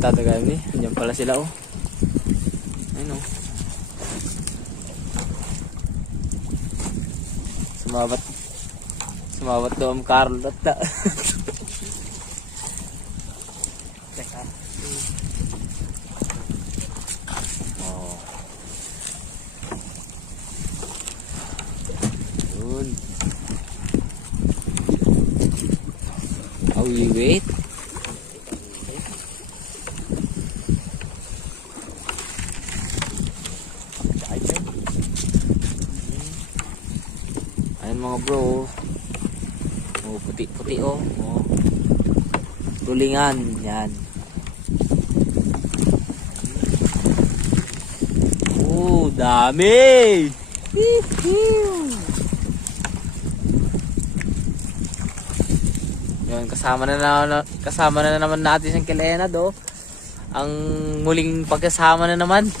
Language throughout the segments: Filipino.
tatagami. Andiyan pala sila oh. Ayun oh. Sumabot doon ang Carlot na. Teka. Oh. Yun. Oh, we wait. Ayun mga bro. Oh, puti-puti oh. Oh. Tulingan yan. Oh, dami. Yun, kasama na naman natin yung Kilena do. Ang muling pagkasama na naman.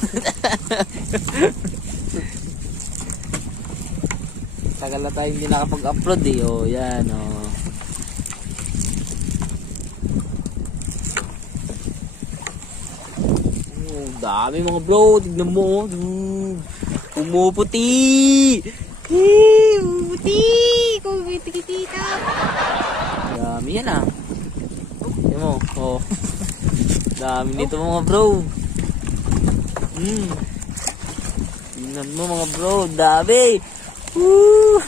Tagal na tayo hindi nakapag-upload eh. Oh, yan oh. Oh, dami mga bro. Tignan mo oh. Pumuputi. Pumuputi. Kumiti-kita. Dami yan ah. Tignan mo. Oh. Dami nito mga bro. Tignan mo mga bro. Dami. Woo!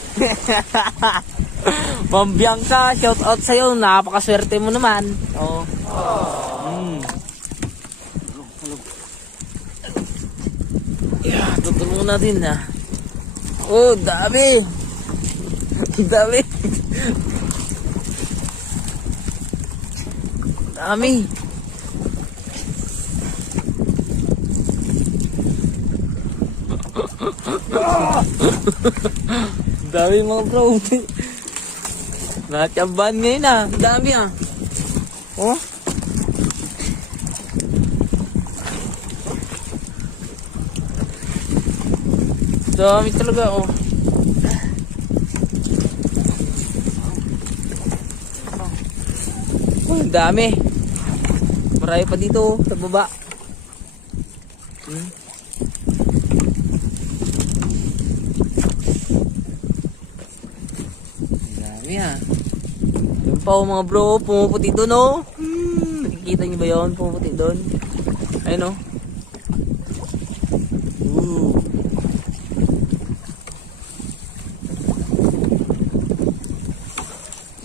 Ma'am Bianca, shout out sa'yo. Napakaswerte mo naman. Oh. Yeah, tutulungan natin na. Oh, dami. Dami. Dami. Dami mga bro. Natyaban ngayon ah. Dami ah. Oh. Dami talaga oh. Oh, dami. Marami pa dito sa baba. Dami ah. Yung pa oh, mga bro, pumuputi doon oh. Nakikita niyo ba yun? Pumuputi doon. Ayun oh.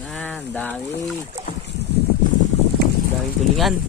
Yan, dami. Daming tulingan.